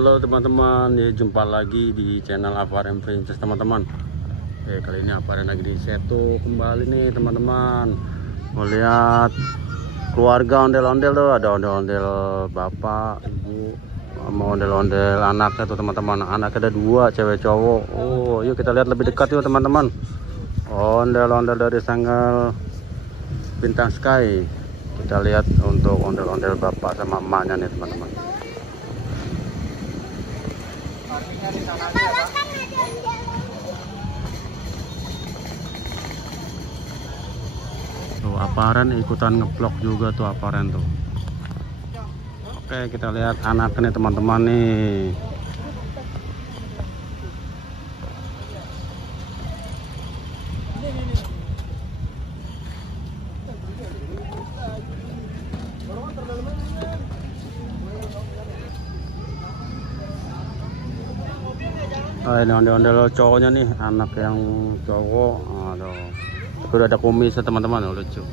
Halo teman-teman, ya, jumpa lagi di channel Aquarium Princess teman-teman. Oke, kali ini Aquarium lagi di Setu kembali nih teman-teman. Mau lihat keluarga ondel-ondel tuh, ada ondel-ondel bapak, ibu, sama ondel-ondel anaknya tuh teman-teman. Anaknya ada 2, cewek cowok. Oh, yuk kita lihat lebih dekat yuk teman-teman. Ondel-ondel dari Sanggal Bintang Sky. Kita lihat untuk ondel-ondel bapak sama emaknya nih teman-teman. Tuh Aparen ikutan ngeblok juga tuh Aparen tuh. Oke, kita lihat anaknya nih teman-teman nih. Ini ondel-ondel cowoknya nih, anak yang cowok. Aduh, tapi udah ada kumisnya teman-teman, lucu.